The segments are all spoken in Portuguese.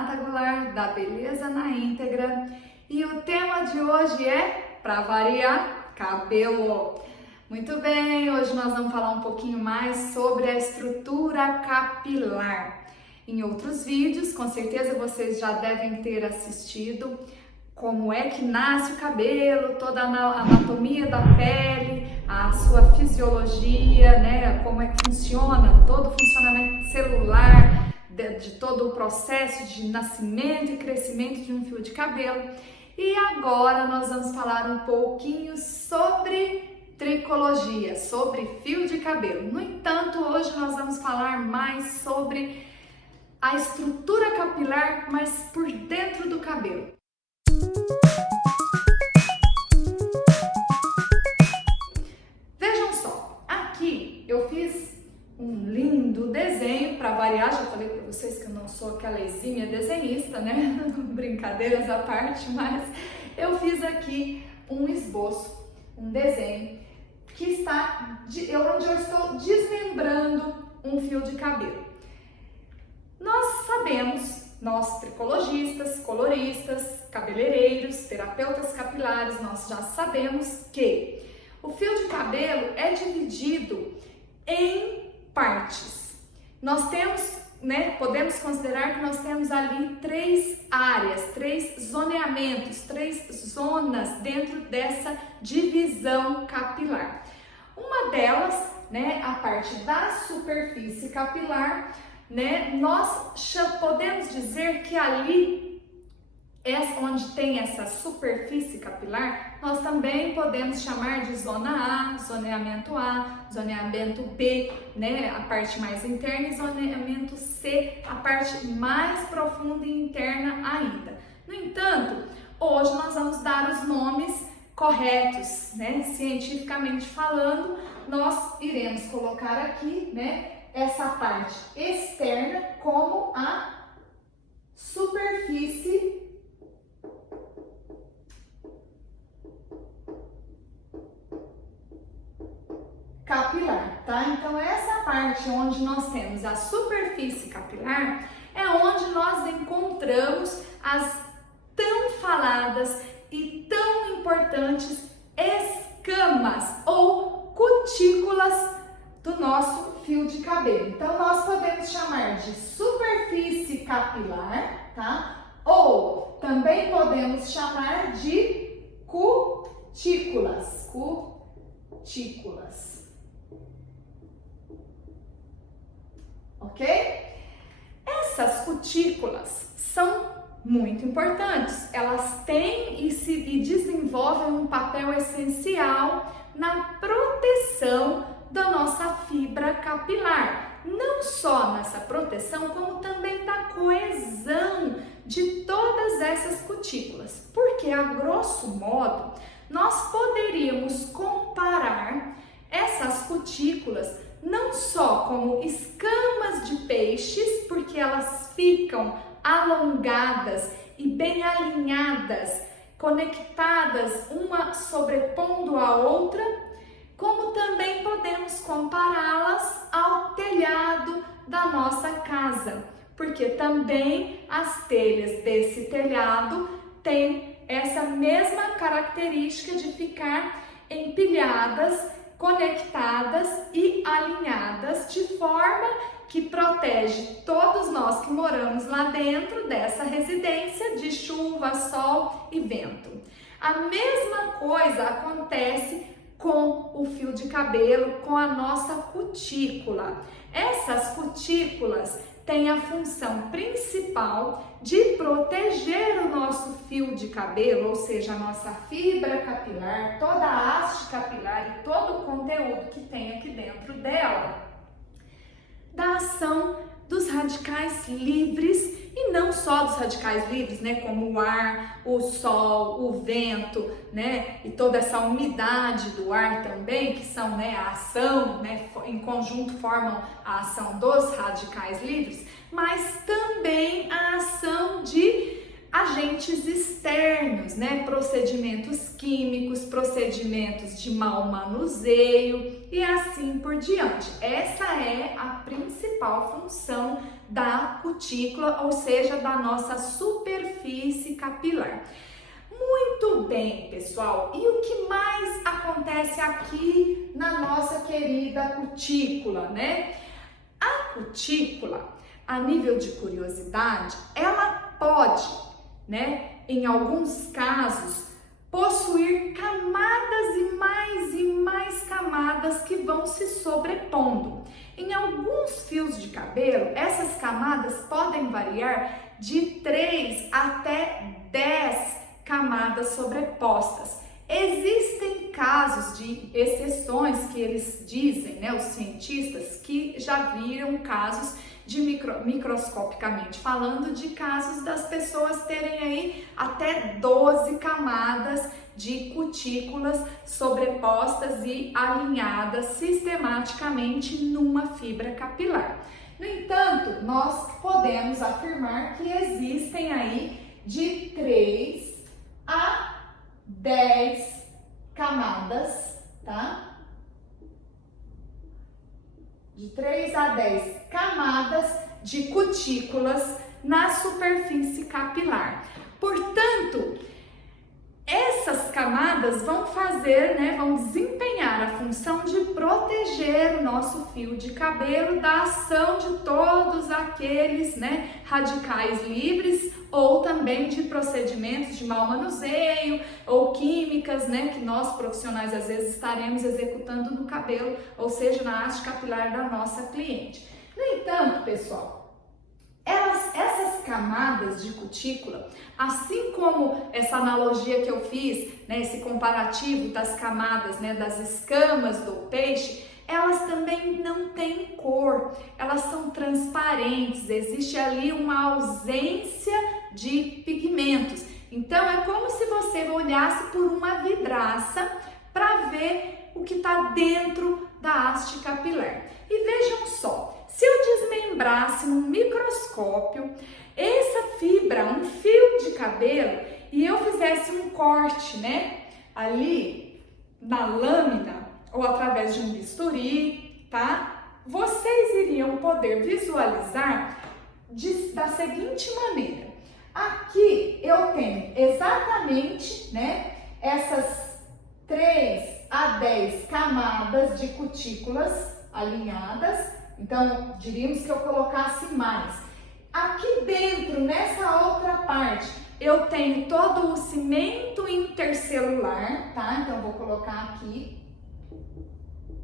Renata Goulart, da Beleza na Íntegra, e o tema de hoje é, para variar, cabelo. Muito bem, hoje nós vamos falar um pouquinho mais sobre a estrutura capilar. Em outros vídeos, com certeza vocês já devem ter assistido como é que nasce o cabelo, toda a anatomia da pele, a sua fisiologia, né, como é que funciona, todo o funcionamento celular, de todo o processo de nascimento e crescimento de um fio de cabelo. E agora nós vamos falar um pouquinho sobre tricologia, sobre fio de cabelo. No entanto, hoje nós vamos falar mais sobre a estrutura capilar, mas por dentro do cabelo. Vejam só, aqui eu fiz um lindo desenho, para variar, já falei para vocês que eu não sou aquela exímia desenhista, né? Brincadeiras à parte, mas eu fiz aqui um esboço, um desenho, que está onde eu estou desmembrando um fio de cabelo. Nós sabemos, nós tricologistas, coloristas, cabeleireiros, terapeutas capilares, nós já sabemos que o fio de cabelo é dividido em partes. Nós temos, né, podemos considerar que nós temos ali três áreas, três zoneamentos, três zonas dentro dessa divisão capilar. Uma delas, né, a parte da superfície capilar, né, nós podemos dizer que ali, onde tem essa superfície capilar, nós também podemos chamar de zona A, zoneamento B, né, a parte mais interna, e zoneamento C, a parte mais profunda e interna ainda. No entanto, hoje nós vamos dar os nomes corretos, né, cientificamente falando, nós iremos colocar aqui, né, essa parte externa como a superfície capilar, tá? Então essa parte onde nós temos a superfície capilar é onde nós encontramos as tão faladas e tão importantes escamas ou cutículas do nosso fio de cabelo. Então nós podemos chamar de superfície capilar, tá? Ou também podemos chamar de cutículas. Ok? Essas cutículas são muito importantes. Elas têm e desenvolvem um papel essencial na proteção da nossa fibra capilar. Não só nessa proteção, como também da coesão de todas essas cutículas. Porque, a grosso modo, nós poderíamos comparar essas cutículas não só como escamas de peixes, porque elas ficam alongadas e bem alinhadas, conectadas, uma sobrepondo a outra, como também podemos compará-las ao telhado da nossa casa, porque também as telhas desse telhado têm essa mesma característica de ficar empilhadas, conectadas e alinhadas de forma que protege todos nós que moramos lá dentro dessa residência de chuva, sol e vento. A mesma coisa acontece com o fio de cabelo, com a nossa cutícula. Essas cutículas têm a função principal de proteger o nosso fio de cabelo, ou seja, a nossa fibra capilar, toda a haste capilar e todo o conteúdo que tem aqui dentro dela, da ação dos radicais livres, e não só dos radicais livres, né, como o ar, o sol, o vento, né, e toda essa umidade do ar também, que são, né, a ação, né, em conjunto formam a ação dos radicais livres, mas também a ação de agentes externos, né? Procedimentos químicos, procedimentos de mau manuseio e assim por diante. Essa é a principal função da cutícula, ou seja, da nossa superfície capilar. Muito bem, pessoal, e o que mais acontece aqui na nossa querida cutícula, né? A cutícula, a nível de curiosidade, ela pode, né, em alguns casos, possuir camadas e mais camadas que vão se sobrepondo. Em alguns fios de cabelo, essas camadas podem variar de 3 até 10 camadas sobrepostas. Existem casos de exceções que eles dizem, né, os cientistas, que já viram casos de microscopicamente falando, de casos das pessoas terem aí até 12 camadas de cutículas sobrepostas e alinhadas sistematicamente numa fibra capilar. No entanto, nós podemos afirmar que existem aí de 3 a 10 camadas, tá? De 3 a 10 camadas de cutículas na superfície capilar. Portanto, essas camadas vão fazer, né, vão desempenhar a função de proteger o nosso fio de cabelo da ação de todos aqueles, né, radicais livres ou também de procedimentos de mau manuseio ou químicas, né, que nós profissionais às vezes estaremos executando no cabelo, ou seja, na haste capilar da nossa cliente. No entanto, pessoal, essas camadas de cutícula, assim como essa analogia que eu fiz, né, esse comparativo das camadas, né, das escamas do peixe, elas também não têm cor, elas são transparentes, existe ali uma ausência de pigmentos. Então é como se você olhasse por uma vidraça para ver o que está dentro da haste capilar. E vejam só, se eu desmembrasse no microscópio essa fibra, um fio de cabelo, e eu fizesse um corte, né, ali na lâmina ou através de um bisturi, tá? Vocês iriam poder visualizar da seguinte maneira. Aqui eu tenho exatamente, né, essas 3 a 10 camadas de cutículas alinhadas. Então, diríamos que eu colocasse mais. Aqui dentro, nessa outra parte, eu tenho todo o cimento intercelular, tá? Então, eu vou colocar aqui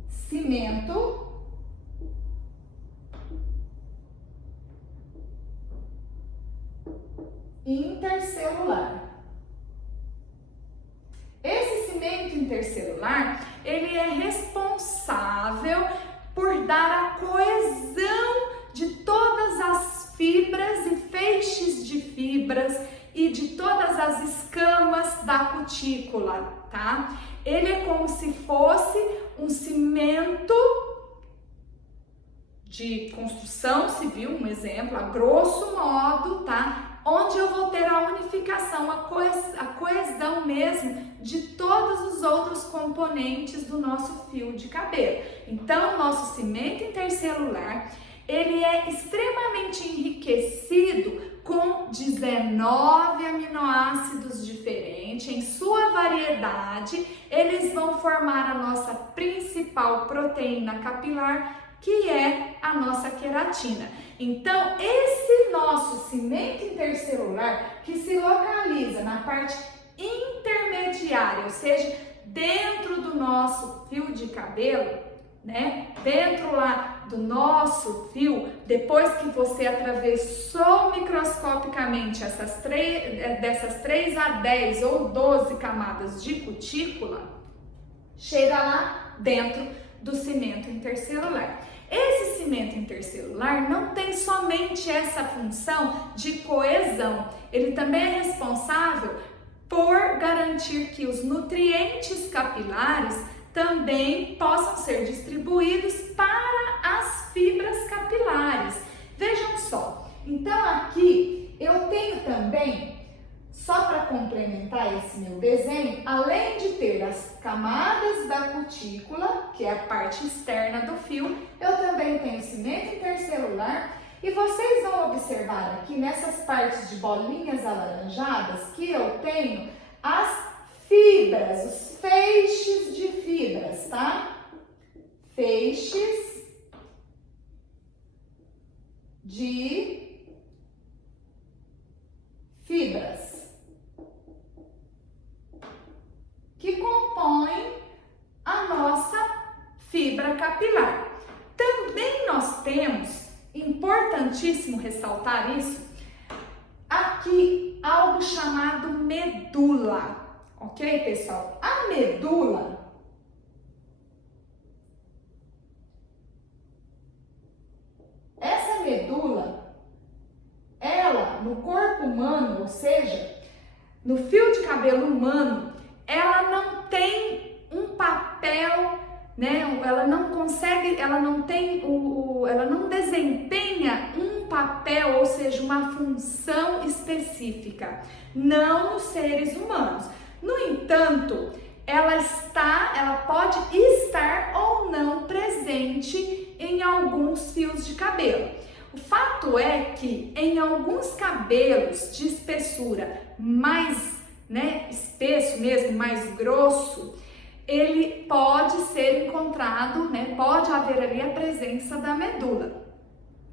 cimento intercelular. Esse cimento intercelular, ele é responsável por dar a coesão de todas as fibras e feixes de fibras e de todas as escamas da cutícula, tá? Ele é como se fosse um cimento de construção civil, um exemplo, a grosso modo, tá? Onde eu vou ter a unificação, a coesão mesmo de todos os outros componentes do nosso fio de cabelo. Então, o nosso cimento intercelular, ele é extremamente enriquecido com 19 aminoácidos diferentes, em sua variedade, eles vão formar a nossa principal proteína capilar, que é a nossa queratina. Então, esse nosso cimento intercelular, que se localiza na parte intermediária, ou seja, dentro do nosso fio de cabelo, né? Dentro lá do nosso fio, depois que você atravessou microscopicamente dessas 3 a 10 ou 12 camadas de cutícula, chega lá dentro do cimento intercelular. Esse cimento intercelular não tem somente essa função de coesão, ele também é responsável por garantir que os nutrientes capilares também possam ser distribuídos para as fibras capilares. Vejam só, então aqui eu tenho também só para complementar esse meu desenho, além de ter as camadas da cutícula, que é a parte externa do fio, eu também tenho cimento intercelular. E vocês vão observar aqui nessas partes de bolinhas alaranjadas que eu tenho as fibras, os feixes de fibras, tá? Feixes de fibras que compõem a nossa fibra capilar. Também nós temos, importantíssimo ressaltar isso, aqui algo chamado medula, ok, pessoal? A medula ela no corpo humano, ou seja, no fio de cabelo humano, ela não tem um papel, né? Ela não consegue, ela não tem ela não desempenha um papel, ou seja, uma função específica, não nos seres humanos. No entanto, ela pode estar ou não presente em alguns fios de cabelo. O fato é que em alguns cabelos de espessura mais, né, espesso mesmo, mais grosso, ele pode ser encontrado, né, pode haver ali a presença da medula.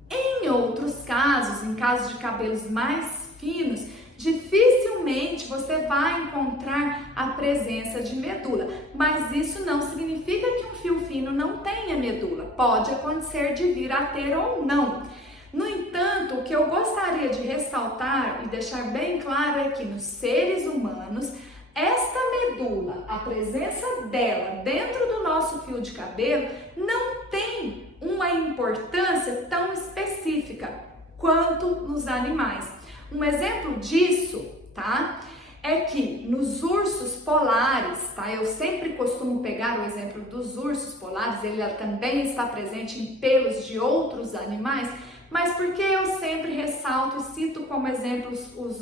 Em outros casos, em casos de cabelos mais finos, dificilmente você vai encontrar a presença de medula, mas isso não significa que um fio fino não tenha medula, pode acontecer de vir a ter ou não. No entanto, o que eu gostaria de ressaltar e deixar bem claro é que nos seres humanos, esta medula, a presença dela dentro do nosso fio de cabelo não tem uma importância tão específica quanto nos animais. Um exemplo disso, tá? É que nos ursos polares, tá? Eu sempre costumo pegar o exemplo dos ursos polares, ele também está presente em pelos de outros animais, mas por que eu sempre ressalto e cito como exemplos os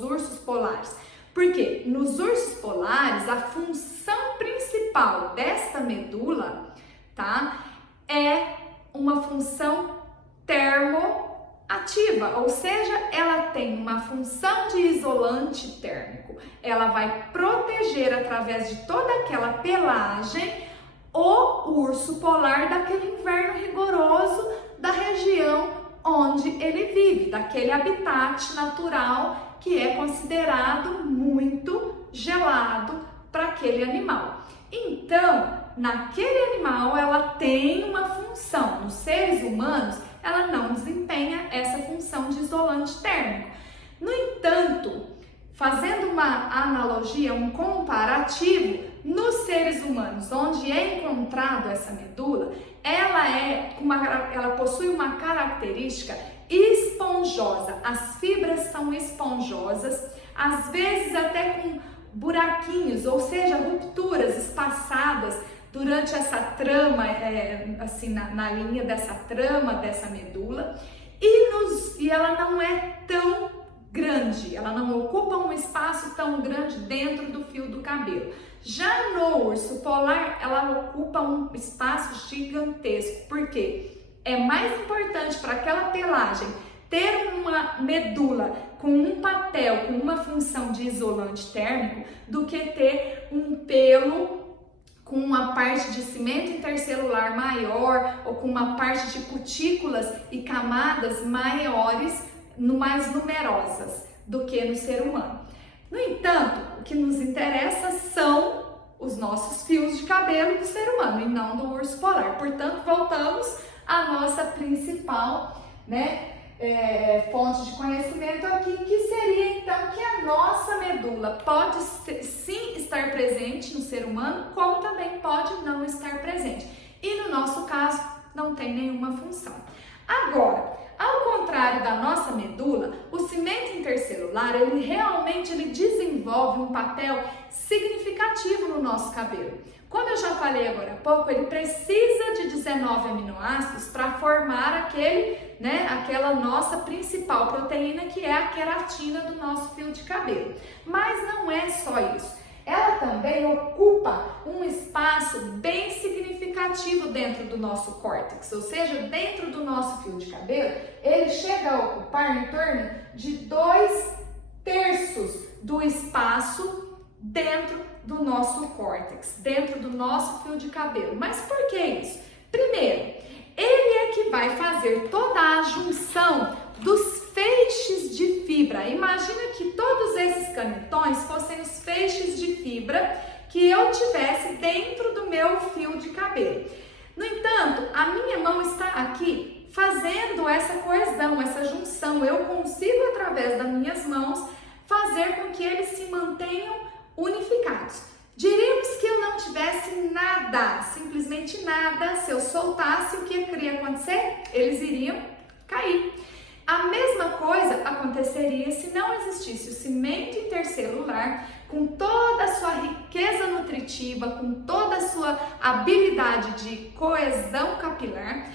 ursos polares? Porque nos ursos polares, a função principal desta medula, tá? É uma função termoativa, ou seja, ela tem uma função de isolante térmico. Ela vai proteger através de toda aquela pelagem o urso polar daquele inverno rigoroso da região onde ele vive, daquele habitat natural que é considerado muito gelado para aquele animal. Então, naquele animal ela tem uma função, nos seres humanos ela não desempenha essa função de isolante térmico. No entanto, fazendo uma analogia, um comparativo, nos seres humanos, onde é encontrado essa medula, ela possui uma característica esponjosa. As fibras são esponjosas, às vezes até com buraquinhos, ou seja, rupturas espaçadas durante essa trama, assim na linha dessa trama dessa medula, e ela não é tão grande, ela não ocupa um espaço tão grande dentro do fio do cabelo. Já no urso polar, ela ocupa um espaço gigantesco, porque é mais importante para aquela pelagem ter uma medula com um papel, com uma função de isolante térmico, do que ter um pelo com uma parte de cimento intercelular maior ou com uma parte de cutículas e camadas maiores, mais numerosas do que no ser humano. No entanto, o que nos interessa são os nossos fios de cabelo do ser humano e não do urso polar. Portanto, voltamos à nossa principal, fonte de conhecimento aqui, que seria então que a nossa medula pode sim estar presente no ser humano, como também pode não estar presente. E no nosso caso, não tem nenhuma função. Agora, ao contrário da nossa medula, o cimento intercelular, ele realmente desenvolve um papel significativo regenerativo no nosso cabelo. Como eu já falei agora há pouco, ele precisa de 19 aminoácidos para formar aquela nossa principal proteína, que é a queratina do nosso fio de cabelo. Mas não é só isso. Ela também ocupa um espaço bem significativo dentro do nosso córtex, ou seja, dentro do nosso fio de cabelo, ele chega a ocupar em torno de 2/3 do espaço dentro do nosso córtex, dentro do nosso fio de cabelo. Mas por que isso? Primeiro, ele é que vai fazer toda a junção dos feixes de fibra. Imagina que todos esses canetões fossem os feixes de fibra que eu tivesse dentro do meu fio de cabelo. No entanto, a minha mão está aqui fazendo essa coesão, essa junção. Eu consigo, através das minhas mãos, fazer com que eles se mantenham unificados. Diríamos que eu não tivesse nada, simplesmente nada. Se eu soltasse, o que iria acontecer? Eles iriam cair. A mesma coisa aconteceria se não existisse o cimento intercelular, com toda a sua riqueza nutritiva, com toda a sua habilidade de coesão capilar,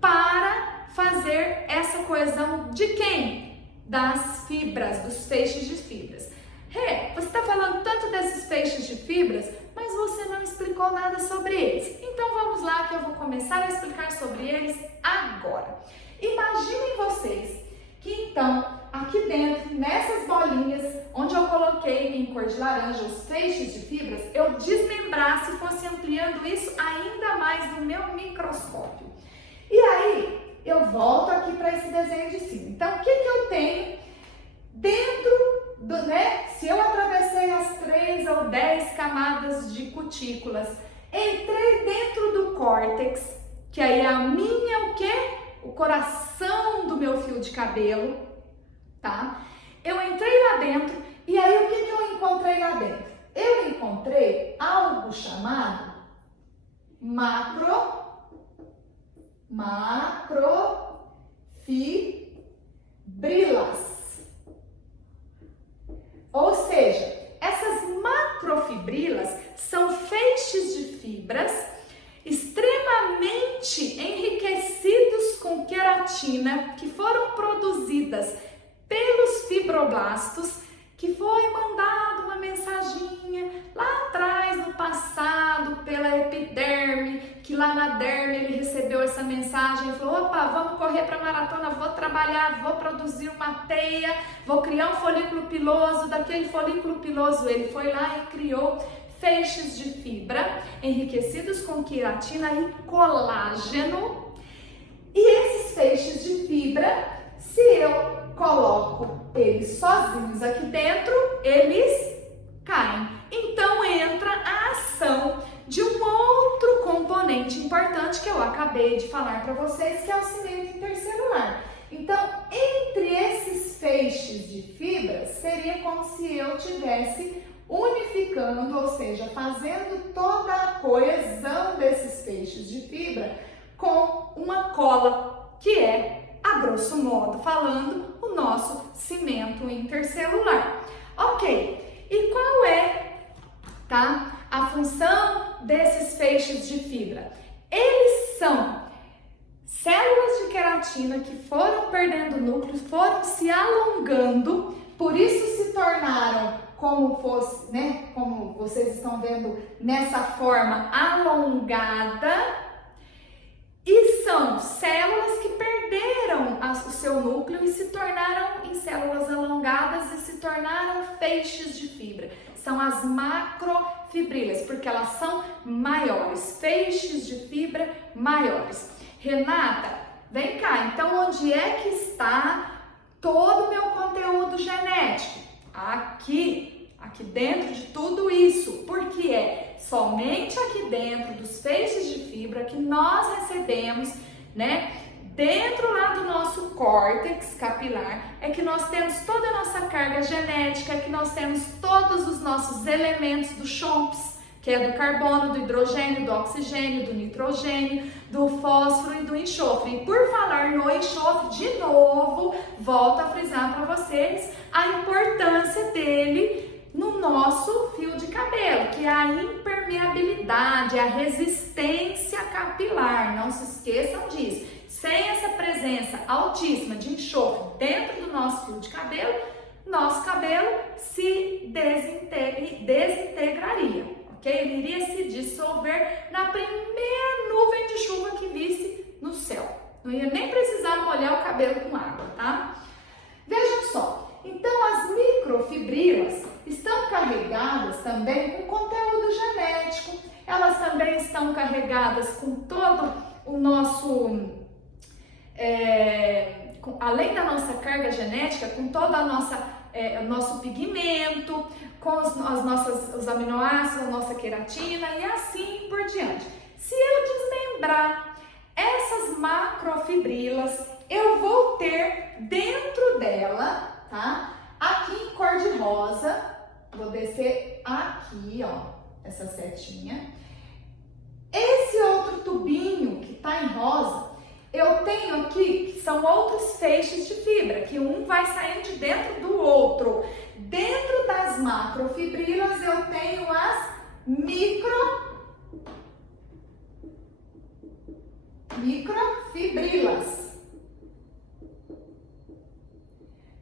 para fazer essa coesão de quem? Das fibras, dos feixes de fibras. Você está falando tanto desses feixes de fibras, mas você não explicou nada sobre eles. Então vamos lá que eu vou começar a explicar sobre eles agora. Imaginem vocês que então, aqui dentro, nessas bolinhas, onde eu coloquei em cor de laranja os feixes de fibras, eu desmembrasse e fosse ampliando isso ainda mais no meu microscópio. E aí, eu volto aqui para esse desenho de cima. Então, o que eu tenho dentro do, se eu atravessei as 3 ou 10 camadas de cutículas, entrei dentro do córtex, que aí é a minha, o quê? O coração do meu fio de cabelo, tá? Eu entrei lá dentro e aí o que eu encontrei lá dentro? Eu encontrei algo chamado macrofibrilas. Ou seja, essas macrofibrilas são feixes de fibras extremamente enriquecidos com queratina, que foram produzidas pelos fibroblastos, que foi mandado uma mensaginha lá atrás, no passado, pela epiderme, que lá na derme ele recebeu essa mensagem e falou: opa, vamos correr para a maratona, vou trabalhar, vou produzir uma teia, vou criar um folículo piloso. Daquele folículo piloso ele foi lá e criou feixes de fibra enriquecidos com queratina e colágeno. E esses feixes de fibra, se eu coloco eles sozinhos aqui dentro, eles caem. Então entra a ação de um outro componente importante que eu acabei de falar para vocês, que é o cimento intercelular. Então, entre esses feixes de fibras, seria como se eu tivesse unificando, ou seja, fazendo toda a coesão desses feixes de fibra com uma cola, que é, a grosso modo falando, o nosso cimento intercelular. Ok, e qual é, a função desses feixes de fibra? Eles são células de queratina que foram perdendo núcleos, foram se alongando, por isso se tornaram como fosse, como vocês estão vendo nessa forma alongada, e são células que perderam o seu núcleo e se tornaram em células alongadas e se tornaram feixes de fibra. São as macrofibrilas, porque elas são maiores, feixes de fibra maiores. Renata, vem cá, então onde é que está todo o meu conteúdo genético? Aqui dentro de tudo isso, porque é somente aqui dentro dos feixes de fibra que nós recebemos, dentro lá do nosso córtex capilar, é que nós temos toda a nossa carga genética, é que nós temos todos os nossos elementos do CHOMPS, que é do carbono, do hidrogênio, do oxigênio, do nitrogênio, do fósforo e do enxofre. E por falar no enxofre, de novo, volto a frisar para vocês a importância dele no nosso fio de cabelo, que é a impermeabilidade, a resistência capilar. Não se esqueçam disso. Sem essa presença altíssima de enxofre dentro do nosso fio de cabelo, nosso cabelo se desintegraria, ok? Ele iria se dissolver na primeira nuvem de chuva que visse no céu. Não ia nem precisar molhar o cabelo com água, tá? Vejam só, então as microfibrilas estão carregadas também com conteúdo genético, elas também estão carregadas com todo o nosso, além da nossa carga genética, com toda a nossa nosso pigmento, com os aminoácidos, a nossa queratina e assim por diante. Se eu desmembrar essas macrofibrilas, eu vou ter dentro dela, tá? Aqui em cor de rosa, vou descer aqui, ó, essa setinha. Esse outro tubinho que tá em rosa, eu tenho aqui, que são outros feixes de fibra, que um vai saindo de dentro do outro. Dentro das macrofibrilas, eu tenho as microfibrilas.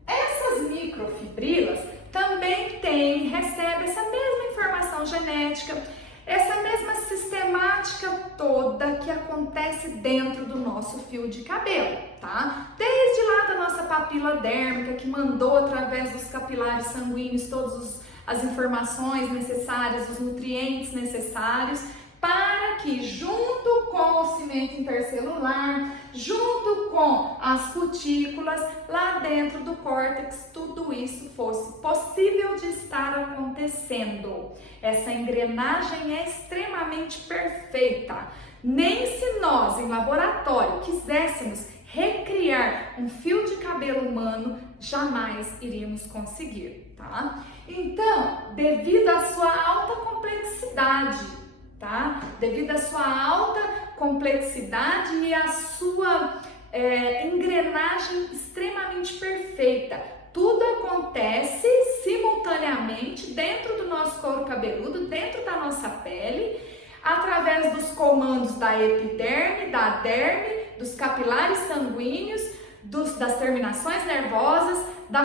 Essas microfibrilas também recebem essa mesma informação genética, essa mesma sistemática toda que acontece dentro do nosso fio de cabelo, tá? Desde lá da nossa papila dérmica, que mandou através dos capilares sanguíneos todas as informações necessárias, os nutrientes necessários, para que junto com o cimento intercelular, junto com as cutículas, lá dentro do córtex, tudo isso fosse possível de estar acontecendo. Essa engrenagem é extremamente perfeita. Nem se nós, em laboratório, quiséssemos recriar um fio de cabelo humano, jamais iríamos conseguir, tá? Então, devido à sua alta complexidade, tá? Devido à sua alta complexidade e à sua engrenagem extremamente perfeita, tudo acontece simultaneamente dentro do nosso couro cabeludo, dentro da nossa pele, através dos comandos da epiderme, da derme, dos capilares sanguíneos, das terminações nervosas, da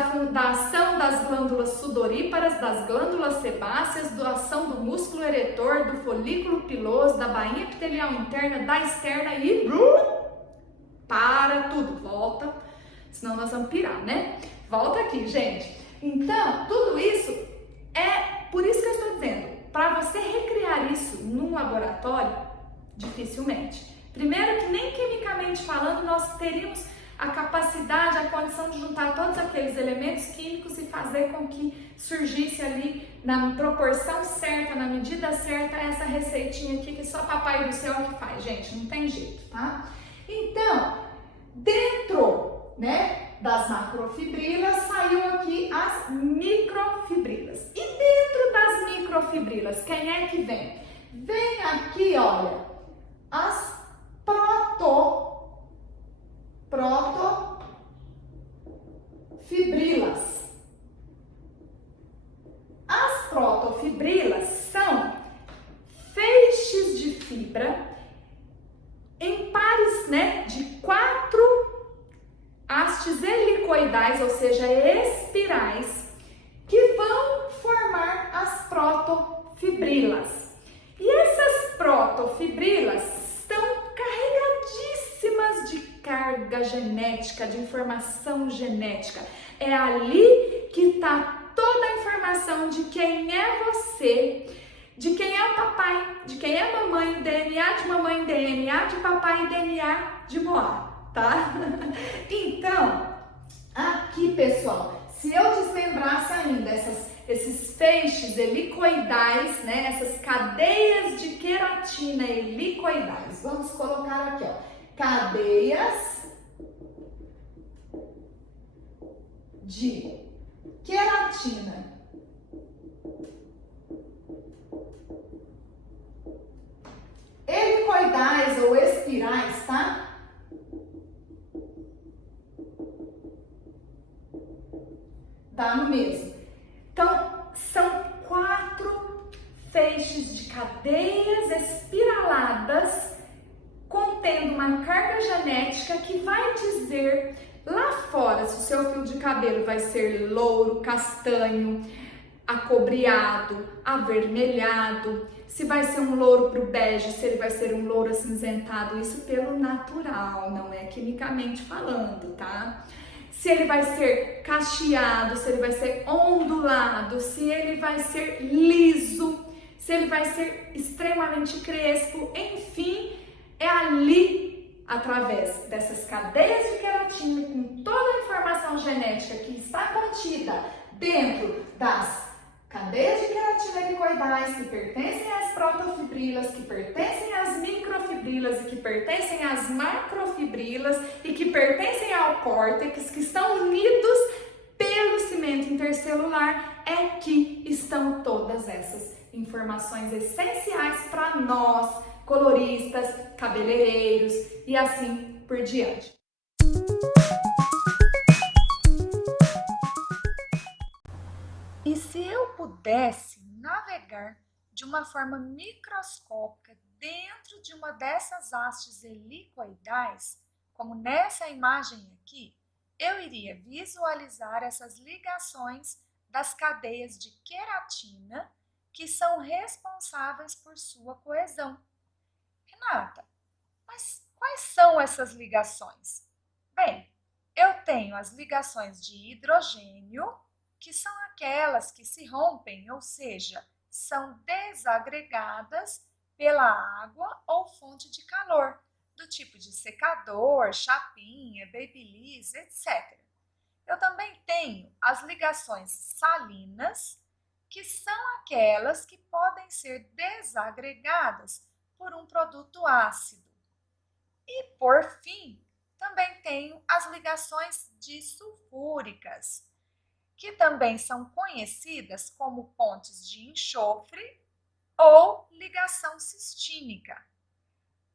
ação das glândulas sudoríparas, das glândulas sebáceas, da ação do músculo eretor, do folículo piloso, da bainha epitelial interna, da externa e para tudo, volta, senão nós vamos pirar, né? Volta aqui, gente. Então, tudo isso por isso que eu estou dizendo, para você recriar isso num laboratório, dificilmente. Primeiro que nem quimicamente falando nós teríamos a capacidade, a condição de juntar todos aqueles elementos químicos e fazer com que surgisse ali na proporção certa, na medida certa, essa receitinha aqui que só Papai do Céu que faz, gente, não tem jeito, tá? Então, dentro, né, das macrofibrilas, saiu aqui as microfibrilas. E dentro das microfibrilas, quem é que vem? Vem aqui, olha, as protofibrilas. As protofibrilas são feixes de fibra em pares, né, de 4 hastes helicoidais, ou seja, espirais, que vão formar as protofibrilas. E essas protofibrilas estão carregadíssimas de carga genética, de informação genética. É ali que está toda a informação de quem é você, de quem é o papai, de quem é a mamãe, DNA de mamãe, DNA de papai e DNA de Moá, tá? Então, aqui, pessoal, se eu desmembrasse ainda esses feixes helicoidais, né, essas cadeias de queratina helicoidais, vamos colocar aqui, ó, cadeias de queratina helicoidais ou espirais, tá? Dá no mesmo. Então, são células contendo uma carga genética que vai dizer lá fora se o seu fio de cabelo vai ser louro, castanho, acobreado, avermelhado, se vai ser um louro pro bege, se ele vai ser um louro acinzentado, isso pelo natural, não é quimicamente falando, tá? Se ele vai ser cacheado, se ele vai ser ondulado, se ele vai ser liso, se ele vai ser extremamente crespo, enfim, é ali, através dessas cadeias de queratina, com toda a informação genética que está contida dentro das cadeias de queratina helicoidais que pertencem às protofibrilas, que pertencem às microfibrilas e que pertencem às macrofibrilas e que pertencem ao córtex, que estão unidos pelo cimento intercelular, é que estão todas essas informações essenciais para nós, coloristas, cabeleireiros e assim por diante. E se eu pudesse navegar de uma forma microscópica dentro de uma dessas hastes helicoidais, como nessa imagem aqui, eu iria visualizar essas ligações das cadeias de queratina que são responsáveis por sua coesão. Renata, mas quais são essas ligações? Bem, eu tenho as ligações de hidrogênio, que são aquelas que se rompem, ou seja, são desagregadas pela água ou fonte de calor, do tipo de secador, chapinha, babyliss, etc. Eu também tenho as ligações salinas, que são aquelas que podem ser desagregadas por um produto ácido. E, por fim, também tenho as ligações disulfúricas, que também são conhecidas como pontes de enxofre ou ligação cistínica.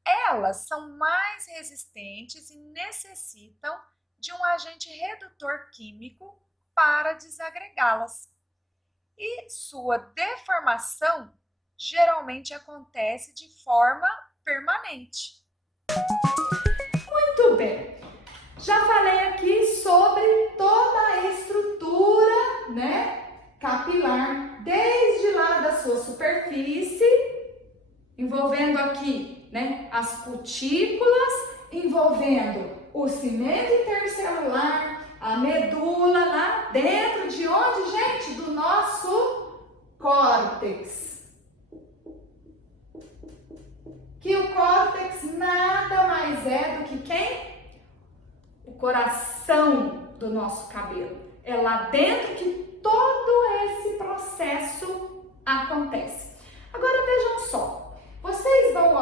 Elas são mais resistentes e necessitam de um agente redutor químico para desagregá-las. E sua deformação geralmente acontece de forma permanente. Muito bem. Já falei aqui sobre toda a estrutura, né, capilar, desde lá da sua superfície, envolvendo aqui, né, as cutículas, envolvendo o cimento intercelular, a medula lá dentro de onde, gente? Do nosso córtex. Que o córtex nada mais é do que quem? O coração do nosso cabelo. É lá dentro que todo esse processo acontece. Agora vejam só, vocês vão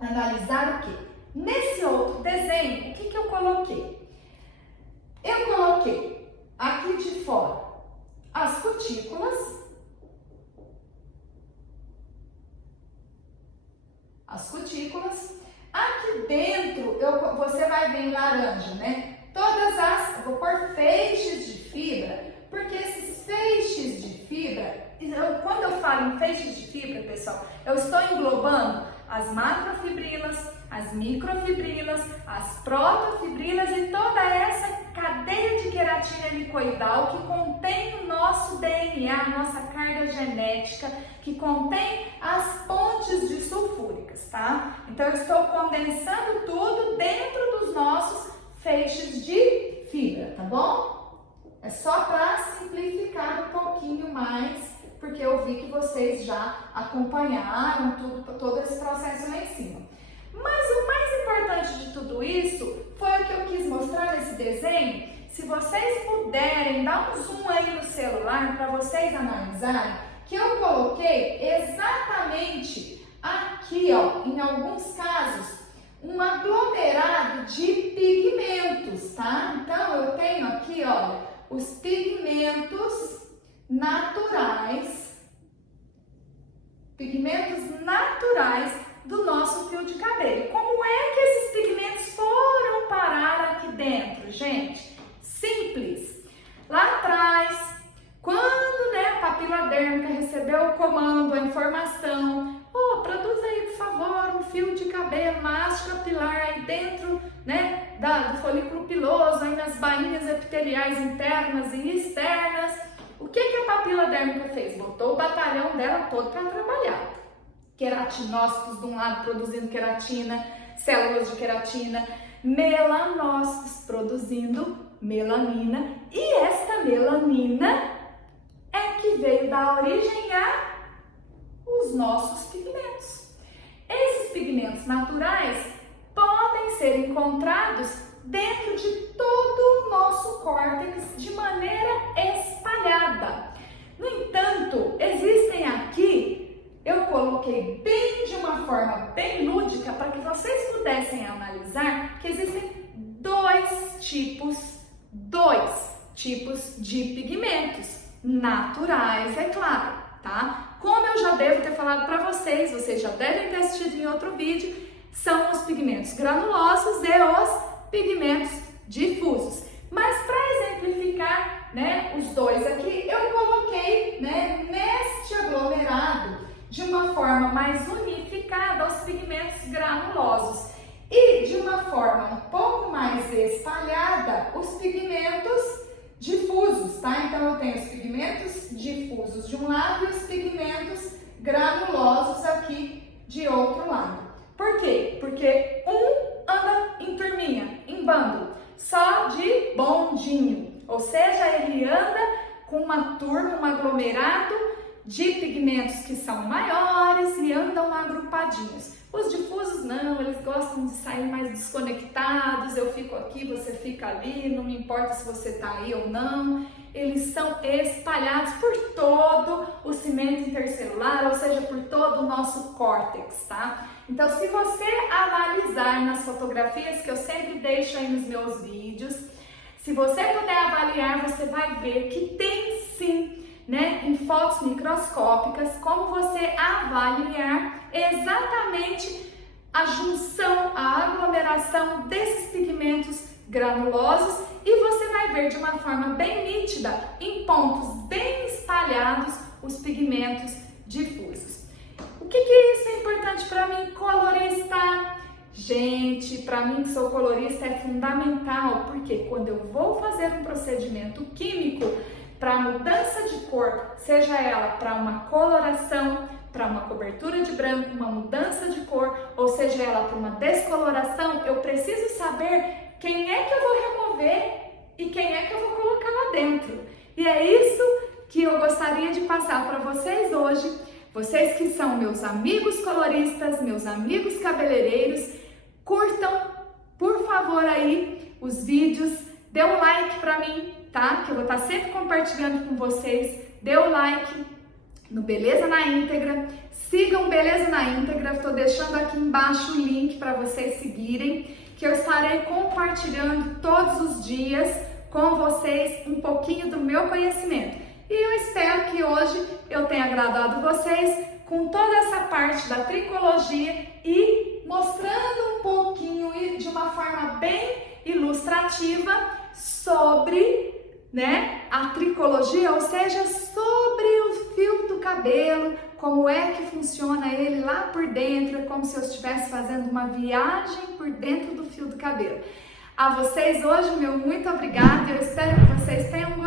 analisar o quê? Nesse outro desenho, o que eu coloquei? Eu coloquei aqui de fora as cutículas, aqui dentro, você vai ver em laranja, né? Eu vou pôr feixes de fibra, porque esses feixes de fibra, quando eu falo em feixes de fibra, pessoal, eu estou englobando as macrofibrilas, as microfibrilas, as protofibrilas e toda essa cadeia de queratina helicoidal que contém o nosso DNA, a nossa carga genética, que contém as pontes disulfúricas, tá? Então, eu estou condensando tudo dentro dos nossos feixes de fibra, tá bom? É só para simplificar um pouquinho mais, porque eu vi que vocês já acompanharam todo esse processo lá em cima. Mas o mais importante de tudo isso foi o que eu quis mostrar nesse desenho. Se vocês puderem dar um zoom aí no celular para vocês analisarem, que eu coloquei exatamente aqui, ó, em alguns casos, um aglomerado de pigmentos, tá? Então, eu tenho aqui, olha, os pigmentos naturais do nosso fio de cabelo. Como é que esses pigmentos foram parar aqui dentro, gente? Simples. Lá atrás, quando, né, a papila dérmica recebeu o comando, a informação, produz aí, por favor, cabelo, uma haste capilar aí dentro, né, do folículo piloso, aí nas bainhas epiteliais internas e externas. O que a papila dérmica fez? Botou o batalhão dela todo para trabalhar. Queratinócitos de um lado produzindo queratina, células de queratina, melanócitos produzindo melanina, e esta melanina é que veio dar origem aos nossos pigmentos. Esses pigmentos naturais podem ser encontrados dentro de todo o nosso córtex de maneira espalhada. No entanto, existem aqui, eu coloquei bem de uma forma bem lúdica para que vocês pudessem analisar que existem dois tipos de pigmentos naturais, é claro, tá? Como eu já devo ter falado para vocês já devem ter assistido em outro vídeo, são os pigmentos granulosos e os pigmentos difusos. Mas para exemplificar, né, os dois aqui, eu coloquei, né, neste aglomerado de uma forma mais unificada os pigmentos granulosos e de uma forma um pouco mais espalhada os pigmentos difusos, tá? Então eu tenho os pigmentos difusos de um lado e os pigmentos granulosos aqui de outro lado. Por quê? Porque um anda em turminha, em bando, só de bondinho, ou seja, ele anda com uma turma, um aglomerado de pigmentos que são maiores e andam agrupadinhos. Os difusos não, eles gostam de sair mais desconectados, eu fico aqui, você fica ali, não me importa se você tá aí ou não. Eles são espalhados por todo o cimento intercelular, ou seja, por todo o nosso córtex, tá? Então, se você analisar nas fotografias que eu sempre deixo aí nos meus vídeos, se você puder avaliar, você vai ver que tem sim, né, em fotos microscópicas, como você avaliar exatamente a junção, a aglomeração desses pigmentos granulosos, e você vai ver de uma forma bem nítida, em pontos bem espalhados, os pigmentos difusos. O que isso é importante para mim, colorista? Gente, para mim que sou colorista é fundamental, porque quando eu vou fazer um procedimento químico para mudança de cor, seja ela para uma coloração, para uma cobertura de branco, uma mudança de cor, ou seja ela para uma descoloração, eu preciso saber quem é que eu vou remover e quem é que eu vou colocar lá dentro. E é isso que eu gostaria de passar para vocês hoje. Vocês que são meus amigos coloristas, meus amigos cabeleireiros, curtam, por favor, aí os vídeos, dê um like para mim, tá? Que eu vou estar sempre compartilhando com vocês. Dê o like no Beleza na Íntegra, sigam Beleza na Íntegra, estou deixando aqui embaixo o link para vocês seguirem, que eu estarei compartilhando todos os dias com vocês um pouquinho do meu conhecimento. E eu espero que hoje eu tenha agradado vocês com toda essa parte da tricologia e mostrando um pouquinho e de uma forma bem ilustrativa sobre, né, a tricologia, ou seja, sobre o fio do cabelo, como é que funciona ele lá por dentro, é como se eu estivesse fazendo uma viagem por dentro do fio do cabelo. A vocês hoje, meu muito obrigada, eu espero que vocês tenham